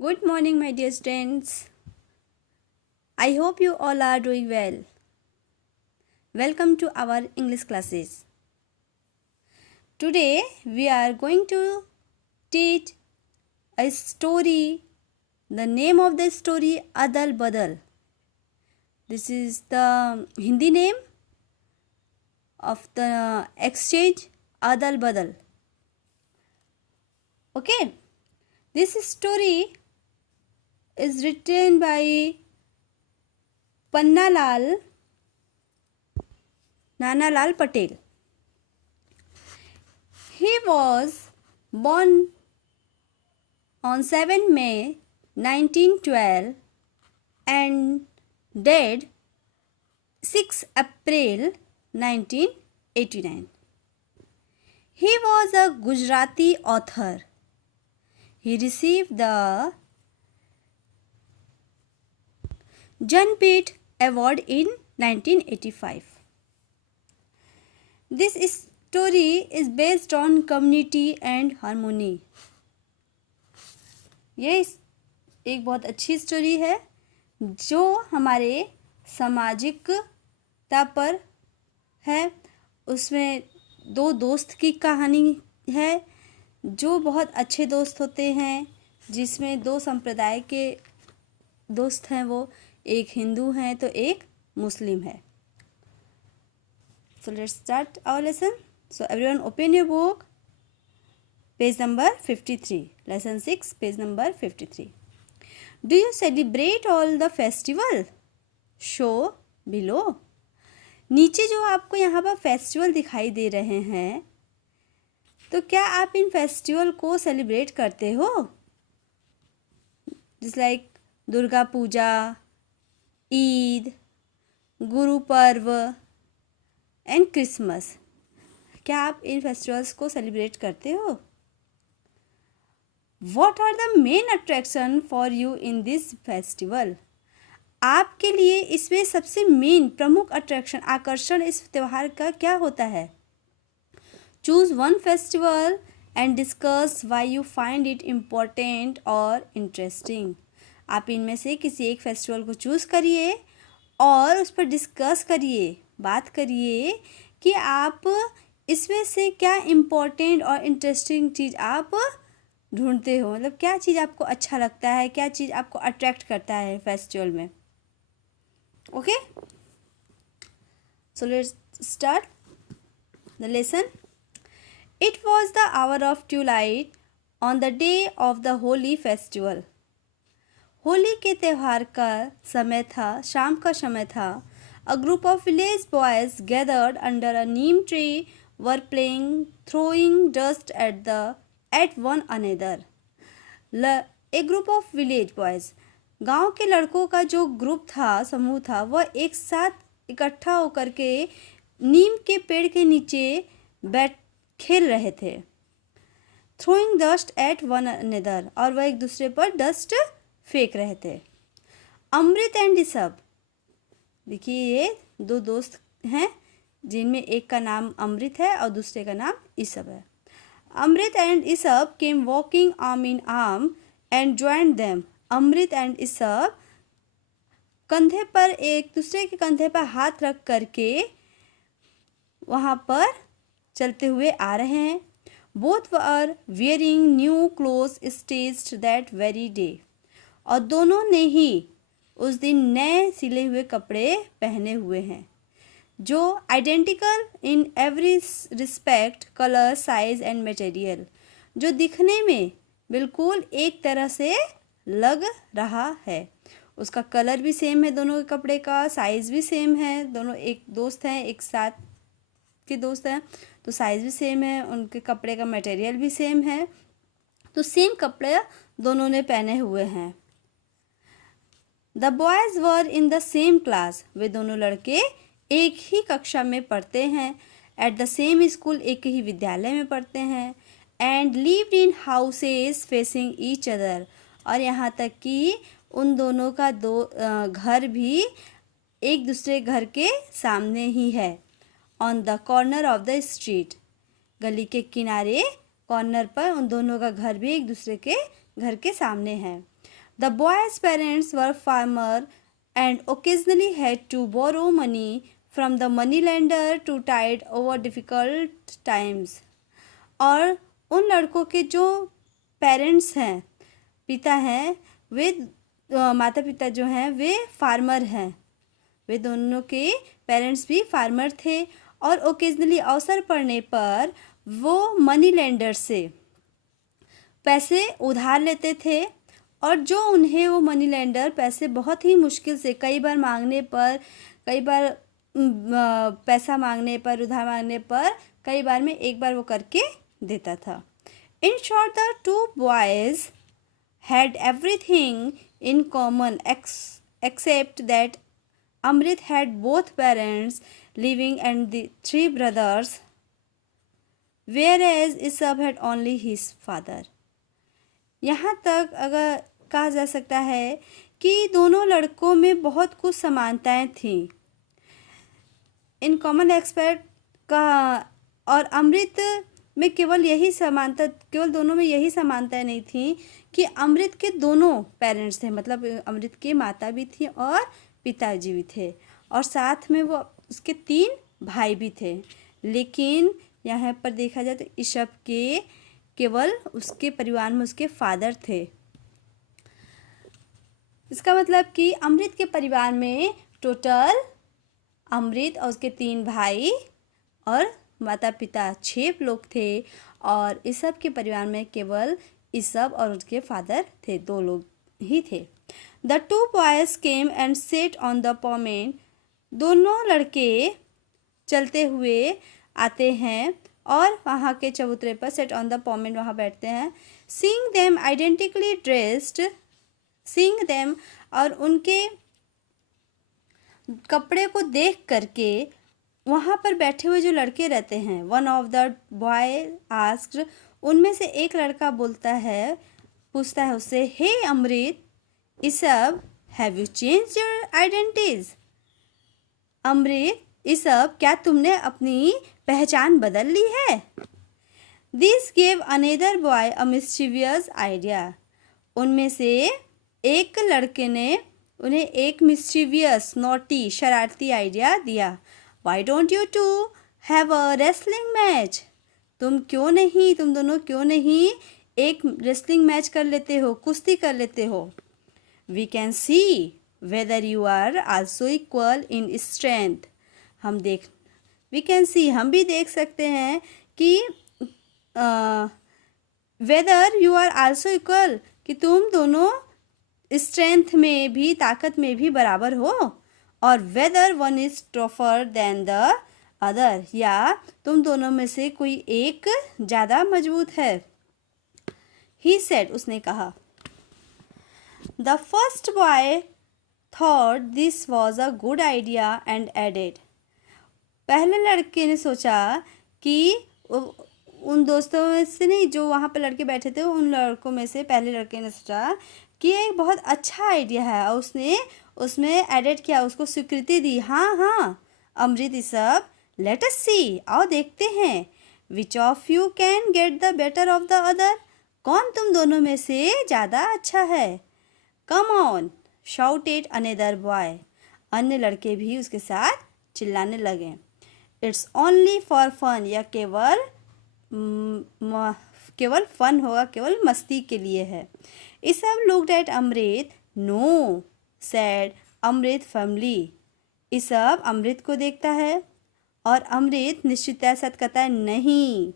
Good morning, my dear students. I hope you all are doing well. Welcome to our English classes. Today we are going to teach a story. The name of the story Adal Badal. This is the Hindi name of the exchange Adal Badal. Okay. This story is written by Nana Lal Patel. He was born on 7 May 1912 and died 6 April 1989. He was a Gujarati author. He received the Jnanpith Award in 1985. This story is based on community and harmony. ये एक बहुत अच्छी story है जो हमारे सामाजिकता पर है. उसमें दो दोस्त की कहानी है जो बहुत अच्छे दोस्त होते हैं, जिसमें दो संप्रदाय के दोस्त हैं. वो एक हिंदू हैं तो एक मुस्लिम है. So let's start our lesson. So everyone open your book. Page number 53. Lesson 6, page number 53. Do you celebrate all the festival? Show below. नीचे जो आपको यहाँ पर फेस्टिवल दिखाई दे रहे हैं, तो क्या आप इन फेस्टिवल को सेलिब्रेट करते हो? Just like Durga Puja, Eid, Guru Parv and Christmas. क्या आप इन फेस्टिवल्स को सेलिब्रेट करते हो? What are the main attraction for you in this festival? आपके लिए इसमें सबसे मेन प्रमुख आकर्षण इस त्यौहार का क्या होता है? Choose one festival and discuss why you find it important or interesting. आप इनमें से किसी एक फेस्टिवल को चूज़ करिए और उस पर डिस्कस करिए, बात करिए कि आप इसमें से क्या इम्पोर्टेंट और इंटरेस्टिंग चीज़ आप ढूंढते हो. मतलब क्या चीज़ आपको अच्छा लगता है, क्या चीज़ आपको अट्रैक्ट करता है फेस्टिवल में. Okay, so let's start the lesson. It was the hour of twilight on the day of the Holi festival. Holi के त्यौहार का समय था, शाम का समय था. A group of village boys gathered under a neem tree were playing, throwing dust at one another. A group of village boys. गांव के लड़कों का जो ग्रुप था, समूह था, वह एक साथ इकट्ठा होकर के नीम के पेड़ के नीचे खेल रहे थे. Throwing dust at one another. और वह एक दूसरे पर डस्ट फेंक रहे थे. अमृत एंड ऋषभ. देखिए ये दो दोस्त हैं जिनमें एक का नाम अमृत है और दूसरे का नाम ऋषभ है. Amrit and Rishabh came walking arm in arm and joined them. Amrit and Rishabh कंधे पर एक दूसरे के कंधे पर हाथ रख करके वहाँ पर चलते हुए आ रहे हैं. Both were wearing new clothes stitched that very day. और दोनों ने ही उस दिन नए सिले हुए कपड़े पहने हुए हैं जो identical in every respect, colour, size and material. जो दिखने में बिल्कुल एक तरह से लग रहा है. उसका कलर भी सेम है दोनों के कपड़े का, साइज़ भी सेम है. दोनों एक दोस्त हैं, एक साथ के दोस्त हैं, तो साइज़ भी सेम है, उनके कपड़े का मटेरियल भी सेम है. तो सेम कपड़े दोनों ने पहने हुए हैं. The boys were in the same class. वे दोनों लड़के एक ही कक्षा में पढ़ते हैं. At the same school. एक ही विद्यालय में पढ़ते हैं. And lived in houses facing each other. और यहाँ तक कि उन दोनों का घर भी एक दूसरे घर के सामने ही है. On the corner of the street. गली के किनारे कॉर्नर पर उन दोनों का घर भी एक दूसरे के घर के सामने है. The boy's parents were farmer and occasionally had to borrow money from the moneylender to tide over difficult times. और उन लड़कों के जो पेरेंट्स हैं, पिता हैं, वे माता पिता जो हैं वे फार्मर हैं, वे दोनों के पेरेंट्स भी फार्मर थे और ओकेजनली अवसर पड़ने पर वो मनी लेंडर से पैसे उधार लेते थे और जो उन्हें वो मनी लेंडर पैसे बहुत ही मुश्किल से कई बार मांगने पर, कई बार पैसा मांगने पर, उधार मांगने पर कई बार में एक बार वो करके देता था. In short, the two boys had everything in common except that Amrit had both parents living and the 3 brothers, whereas Isab had only his father. यहाँ तक अगर कहा जा सकता है कि दोनों लड़कों में बहुत कुछ समानताएं थीं. इन कॉमन एक्सपेक्ट का और अमृत में केवल यही समानता, केवल दोनों में यही समानताएं नहीं थी कि अमृत के दोनों पेरेंट्स थे, मतलब अमृत के माता भी थी और पिताजी भी थे और साथ में वो उसके 3 भाई भी थे. लेकिन यहाँ पर देखा जाए तो ईशब के केवल उसके परिवार में उसके फादर थे. इसका मतलब कि अमृत के परिवार में टोटल अमृत और उसके 3 भाई और माता पिता 6 लोग थे और ईशब के परिवार में केवल ईशब और उसके फादर थे, 2 लोग ही थे. The 2 boys came and sat on the pond. दोनों लड़के चलते हुए आते हैं और वहाँ के चबूतरे पर सेट ऑन द पॉमेंट वहाँ बैठते हैं. Seeing them identically dressed, seeing them और उनके कपड़े को देख करके वहाँ पर बैठे हुए जो लड़के रहते हैं, one of the boy asked, उनमें से एक लड़का बोलता है, पूछता है उससे, hey Amrit, Isab, have you changed your identities? Amrit, Isab, क्या तुमने अपनी पहचान बदल ली है? This gave another boy a mischievous idea. उनमें से एक लड़के ने उन्हें एक मिस्चीवियस, नॉटी, शरारती आइडिया दिया. Why don't you two have a wrestling match? तुम दोनों क्यों नहीं एक रेसलिंग मैच कर लेते हो, कुश्ती कर लेते हो? We can see whether you are also equal in strength. We can see, हम भी देख सकते हैं कि whether you are also equal, कि तुम दोनों स्ट्रेंथ में भी, ताकत में भी बराबर हो, और whether one is tougher than the other, या तुम दोनों में से कोई एक ज़्यादा मजबूत है. ही सेड, उसने कहा. The first boy thought this was a good idea and added. पहले लड़के ने सोचा कि उन दोस्तों में से नहीं, जो वहाँ पर लड़के बैठे थे, उन लड़कों में से पहले लड़के ने सोचा कि ये बहुत अच्छा आइडिया है और उसने उसमें एडेड किया, उसको स्वीकृति दी. हाँ, अमृत, ईशब, लेट अस सी, आओ देखते हैं. Which of you can get the better of the other? कौन तुम दोनों में से ज़्यादा अच्छा है? Come on, shouted another boy. अन्य लड़के भी उसके साथ चिल्लाने लगे. इट्स ओनली फॉर फन, या केवल फन होगा, केवल मस्ती के लिए है. Isab looked at Amrit. No, said Amrit firmly. Isab Amrit को देखता है और अमृत निश्चितता साथ कहता है, नहीं.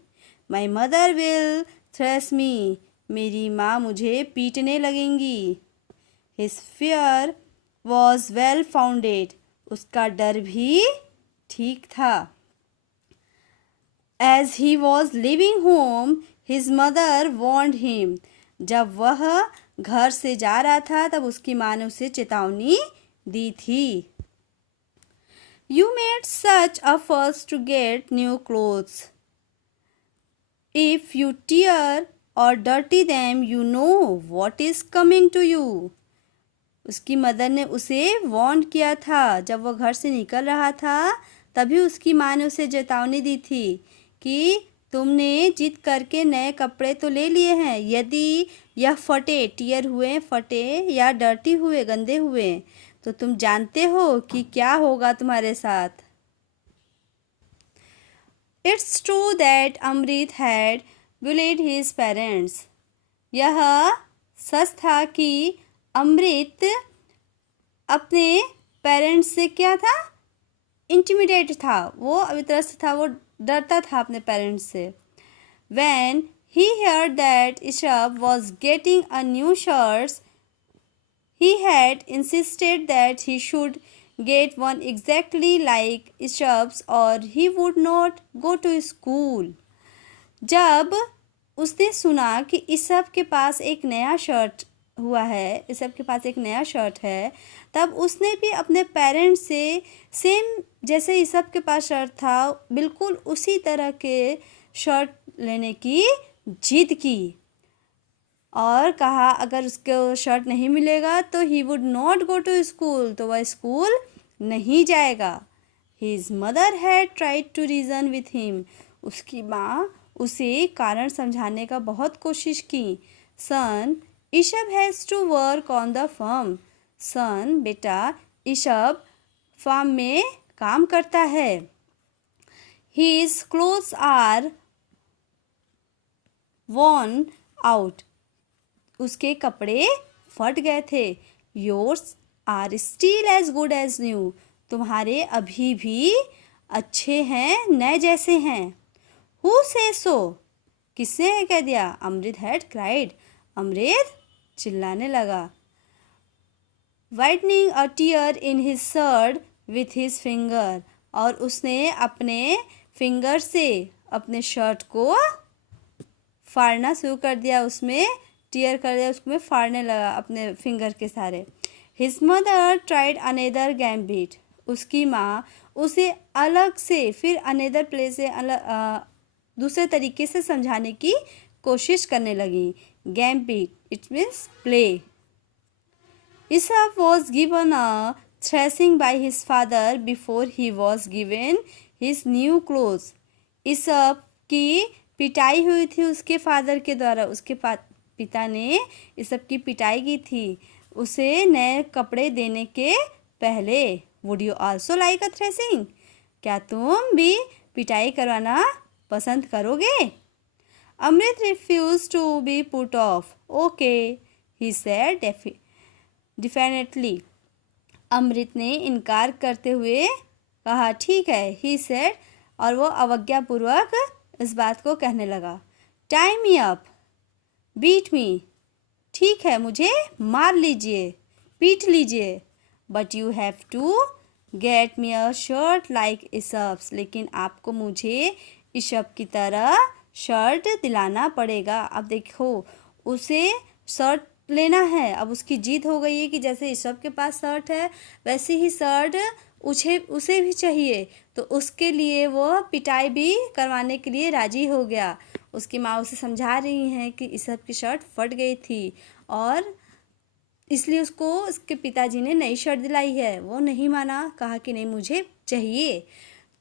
माई मदर विल थ्रेस मी, मेरी माँ मुझे पीटने लगेंगी. His fear was well founded, उसका डर भी ठीक था. As he was leaving home his mother warned him. जब वह घर से जा रहा था तब उसकी माँ ने उसे चेतावनी दी थी. You made such efforts to get new clothes. If you tear or dirty them, you know what is coming to you. उसकी मदर ने उसे वार्न किया था. जब वह घर से निकल रहा था तभी उसकी माँ ने उसे चेतावनी दी थी कि तुमने जिद करके नए कपड़े तो ले लिए हैं, यदि यह फटे, टियर हुए, फटे या डर्टी हुए, गंदे हुए, तो तुम जानते हो कि क्या होगा तुम्हारे साथ। It's true that Amrit had bullied his parents. यह सच था कि अमृत अपने पेरेंट्स से क्या था, इंटिमिडेट था, वो अवित्रस्त था, वो डरता था अपने पेरेंट्स से। When he heard that Ishab was getting a new shirt, he had insisted that he should get one exactly like Ishab's or he would not go to school. जब उसने सुना कि ईसब के पास एक नया शर्ट हुआ है, ईसब के पास एक नया शर्ट है, तब उसने भी अपने पेरेंट्स से सेम जैसे ईसब के पास शर्ट था बिल्कुल उसी तरह के शर्ट लेने की जिद की और कहा अगर उसको शर्ट नहीं मिलेगा तो he would not go to school, तो वह स्कूल नहीं जाएगा। His mother had tried to reason with him, उसकी माँ उसे कारण समझाने का बहुत कोशिश की। Son Isab has to work on the farm, son बेटा ईशब फार्म में काम करता है। His clothes are worn out, उसके कपड़े फट गए थे। Yours are still as good as new, तुम्हारे अभी भी अच्छे हैं, नए जैसे हैं। हु से सो, किसने कह दिया? अमृत हैड क्राइड, अमृत चिल्लाने लगा। Whitening a tier in his shirt with his finger, और उसने अपने फिंगर से अपने शर्ट को फाड़ना शुरू कर दिया, उसमें टीयर कर दिया, उसमें फाड़ने लगा अपने फिंगर के सारे। His mother tried another gambit, उसकी माँ उसे अलग से फिर अनेदर प्ले से दूसरे तरीके से समझाने की कोशिश करने लगी। Gambit it means play. Isab was given a thrashing by his father before he was given his new clothes, Isab की पिटाई हुई थी उसके फादर के द्वारा, उसके पिता ने ईसब की पिटाई की थी उसे नए कपड़े देने के पहले। Would you also like a thrashing, क्या तुम भी पिटाई करवाना पसंद करोगे? Amrit refuse to be put off, okay he said definitely, Amrit ने इनकार करते हुए कहा ठीक है, ही सेड, और वो अवज्ञापूर्वक इस बात को कहने लगा। Time me up, beat me, ठीक है मुझे मार लीजिए, पीट लीजिए, but you have to get me a shirt like Isab's, लेकिन आपको मुझे ईशब की तरह शर्ट दिलाना पड़ेगा। अब देखो उसे शर्ट लेना है, अब उसकी जिद हो गई है कि जैसे ईशब के पास शर्ट है वैसे ही शर्ट उसे भी चाहिए, तो उसके लिए वो पिटाई भी करवाने के लिए राजी हो गया। उसकी माँ उसे समझा रही हैं कि ईशब की शर्ट फट गई थी और इसलिए उसको उसके पिताजी ने नई शर्ट दिलाई है। वो नहीं माना, कहा कि नहीं मुझे चाहिए,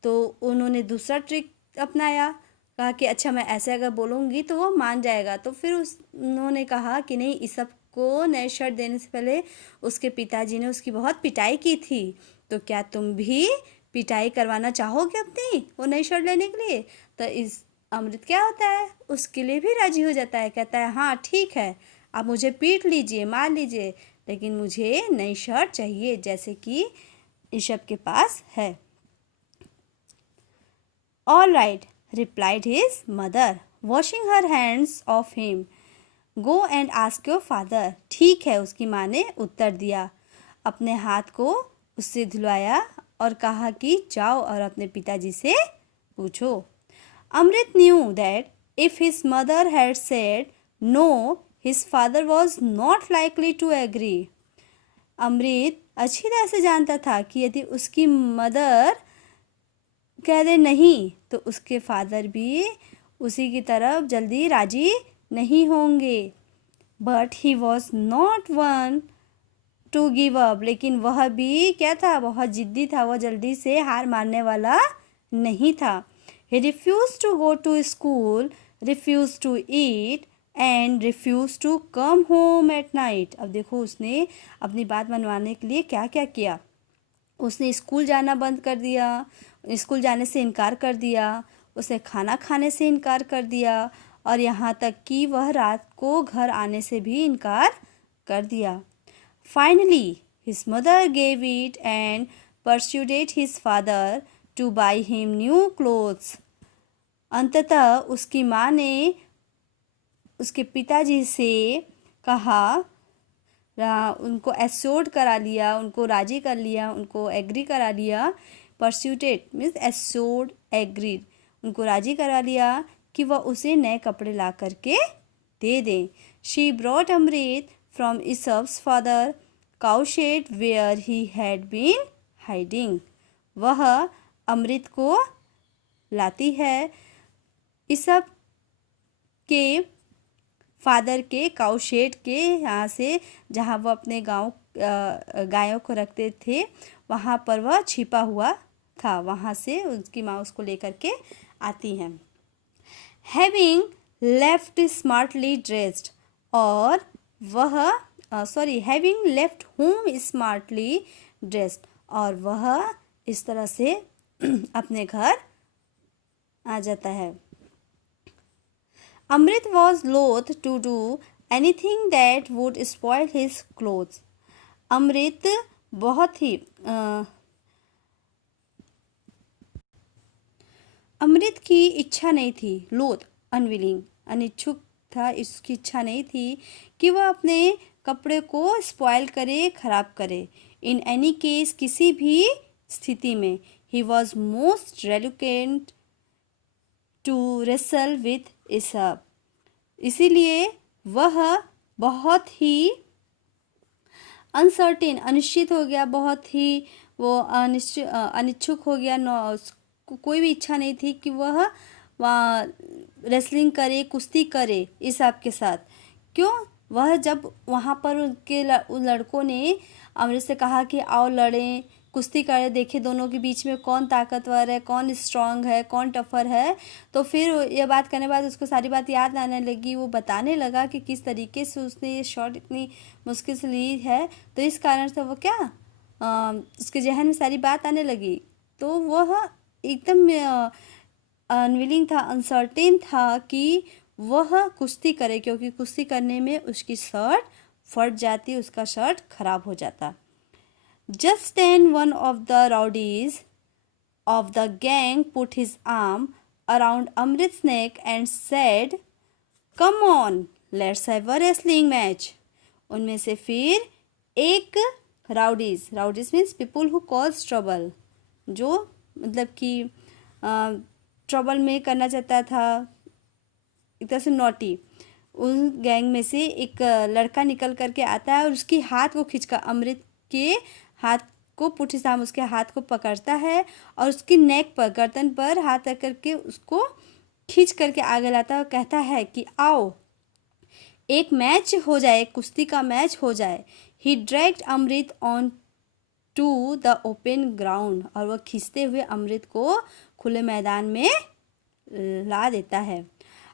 तो उन्होंने दूसरा ट्रिक अपनाया, कहा कि अच्छा मैं ऐसे अगर बोलूँगी तो वो मान जाएगा। तो फिर उन्होंने कहा कि नहीं, ईशब को नई शर्ट देने से पहले उसके पिताजी ने उसकी बहुत पिटाई की थी, तो क्या तुम भी पिटाई करवाना चाहोगे अपनी वो नई शर्ट लेने के लिए? तो इस अमृत क्या होता है, उसके लिए भी राजी हो जाता है, कहता है हाँ ठीक है आप मुझे पीट लीजिए, मार लीजिए, लेकिन मुझे नई शर्ट चाहिए जैसे कि ईशब के पास है। All right replied his mother washing her hands of him, go and ask your father, ठीक है उसकी माँ ने उत्तर दिया, अपने हाथ को उससे धुलवाया और कहा कि जाओ और अपने पिताजी से पूछो। Amrit knew that if his mother had said no his father was not likely to agree, Amrit अच्छी तरह से जानता था कि यदि उसकी मदर कह दे नहीं तो उसके फादर भी उसी की तरफ जल्दी राजी नहीं होंगे। But he was not one two give up, लेकिन वह भी क्या था, बहुत ज़िद्दी था, वह जल्दी से हार मानने वाला नहीं था। He refused to go to school, refused to eat and refused to come home at night. अब देखो उसने अपनी बात मनवाने के लिए क्या क्या किया. उसने स्कूल जाना बंद कर दिया, स्कूल जाने से इनकार कर दिया, उसने खाना खाने से इनकार कर दिया और यहाँ तक कि वह रात को घर आने से भी इनकार कर दिया. Finally, his mother gave it and persuaded his father to buy him new clothes. अंततः उसकी माँ ने उसके पिताजी से कहा, उनको एश्योर्ड करा लिया, उनको राजी कर लिया, उनको एग्री करा लिया. परस्यूटेड मीन्स एश्योर्ड, एग्रीड, उनको राजी करा लिया कि वह उसे नए कपड़े ला करके दे दें. She brought Amrit from Isab's father cow shed where he had been hiding. वह अमृत को लाती है ईसप के फादर के काउ शेड के यहाँ से, जहाँ वह अपने गायों को रखते थे, वहाँ पर वह छिपा हुआ था. वहाँ से उसकी माँ उसको लेकर के आती है. Having left smartly dressed, और वह having left home smartly dressed, और वह इस तरह से अपने घर आ जाता है. Amrit was loath to do anything that would spoil his clothes. अमृत बहुत ही अमृत की इच्छा नहीं थी, लोथ अनविलिंग, अनिच्छुक था, इसकी इच्छा नहीं थी कि वह अपने कपड़े को स्पॉइल करे, खराब करे. इन एनी केस, किसी भी स्थिति में. He was most reluctant to wrestle with Isab. इसीलिए वह बहुत ही अनसर्टेन, अनिश्चित हो गया, बहुत ही वो अनिच्छुक हो गया. कोई भी इच्छा नहीं थी कि वह रेसलिंग करे, कुश्ती करे ईसप के साथ. क्यों? वह जब वहाँ पर उन लड़कों ने अमृत से कहा कि आओ लड़ें, कुश्ती करें, देखे दोनों के बीच में कौन ताकतवर है, कौन स्ट्रांग है, कौन टफर है. तो फिर ये बात करने के बाद उसको सारी बात याद आने लगी. वो बताने लगा कि किस तरीके से उसने ये शॉट इतनी मुश्किल से ली है. तो इस कारण से वो क्या उसके जहन में सारी बात आने लगी. तो वह एकदम अनविलिंग था, अनसर्टेन था कि वह कुश्ती करे, क्योंकि कुश्ती करने में उसकी शर्ट फट जाती, उसका शर्ट खराब हो जाता. Just then one of the rowdies of the gang put his arm around Amrit's neck and said, "Come on, let's have a wrestling match." उनमें से फिर एक rowdies means people who cause trouble, जो मतलब कि ट्रबल में करना चाहता था, एक तरह से नॉटी. उन गैंग में से एक लड़का निकल करके आता है और उसकी हाथ को खींचकर अमृत के हाथ को, पुट हिसाब उसके हाथ को पकड़ता है और उसकी नेक पर, गर्दन पर हाथ रख करके उसको खींच करके आगे लाता है और कहता है कि आओ एक मैच हो जाए, कुश्ती का मैच हो जाए. He dragged Amrit on to the open ground, और वह खींचते हुए अमृत को खुले मैदान में ला देता है.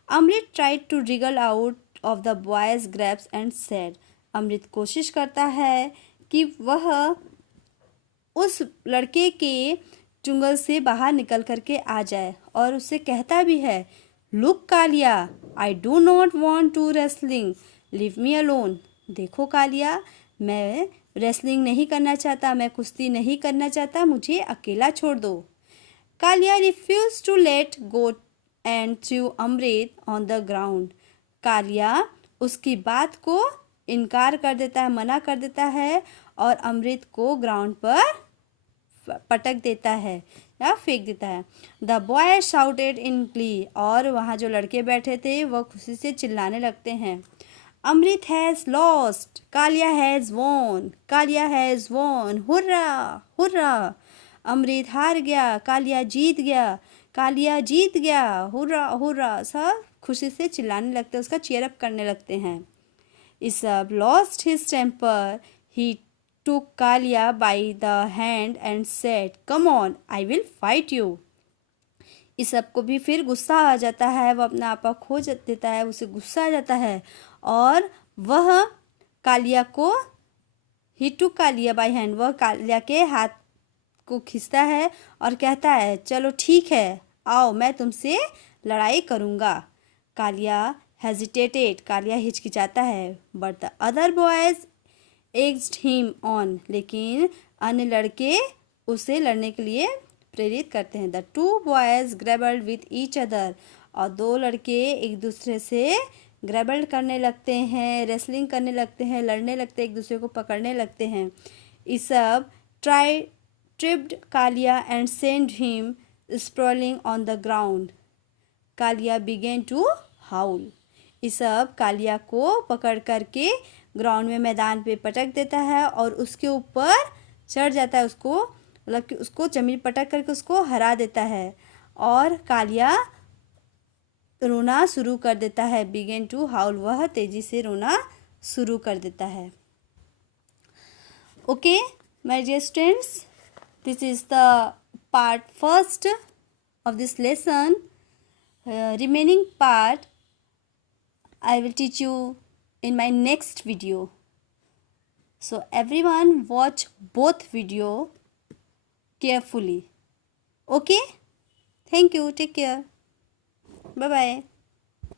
Amrit tried to wriggle out of the boys grasps and said. Amrit कोशिश करता है कि वह उस लड़के के चुंगल से बाहर निकल करके आ जाए, और उससे कहता भी है, look Kalia, I do not want to wrestling, leave me alone. देखो कालिया, मैं रेसलिंग नहीं करना चाहता, मैं कुश्ती नहीं करना चाहता, मुझे अकेला छोड़ दो. Kalia refuse to let go and threw Amrit on the ground. Kalia उसकी बात को इनकार कर देता है, मना कर देता है और अमृत को ग्राउंड पर पटक देता है या फेंक देता है. The boy shouted in Glee, और वहाँ जो लड़के बैठे थे वह खुशी से चिल्लाने लगते हैं, Amrit has lost, Kalia has won, Kalia has won, hurrah hurrah. Amrit हार गया, कालिया जीत गया, कालिया जीत गया, हुर्रा हुर्रा. सब खुशी से चिल्लाने लगते हैं, उसका चीयर अप करने लगते हैं. Isab lost his temper. He took Kalia by the hand and said, "Come on, I will fight you." इस सब को भी फिर गुस्सा आ जाता है, वह अपना आपा खो देता है, उसे गुस्सा आ जाता है और वह कालिया को ही टू कालिया बाय हैंड, वह कालिया के हाथ को खींचता है और कहता है चलो ठीक है, आओ मैं तुमसे लड़ाई करूँगा। कालिया हेजिटेटेड, कालिया हिचकिचाता है। But the other boys egged him on, लेकिन अन्य लड़के उसे लड़ने के लिए प्रेरित करते हैं। The two boys grappled with each other, और दो लड़के एक दूसरे से ग्रैबल्ड करने लगते हैं, रेसलिंग करने लगते हैं, लड़ने लगते हैं, एक दूसरे को पकड़ने लगते हैं। ये सब tripped Kalia and send him sprawling on the ground. Kalia began to howl, ये सब कालिया को पकड़ करके ग्राउंड में मैदान पे पटक देता है और उसके ऊपर चढ़ जाता है, उसको मतलब कि उसको जमीन पटक करके उसको हरा देता है और कालिया रोना शुरू कर देता है। बिगेन टू हाउल, वह तेजी से रोना शुरू कर देता है। Okay my dear students, this is the part first of this lesson. Remaining part I will teach you in my next video. So everyone watch both video carefully. Okay? Thank you. Take care. Bye bye.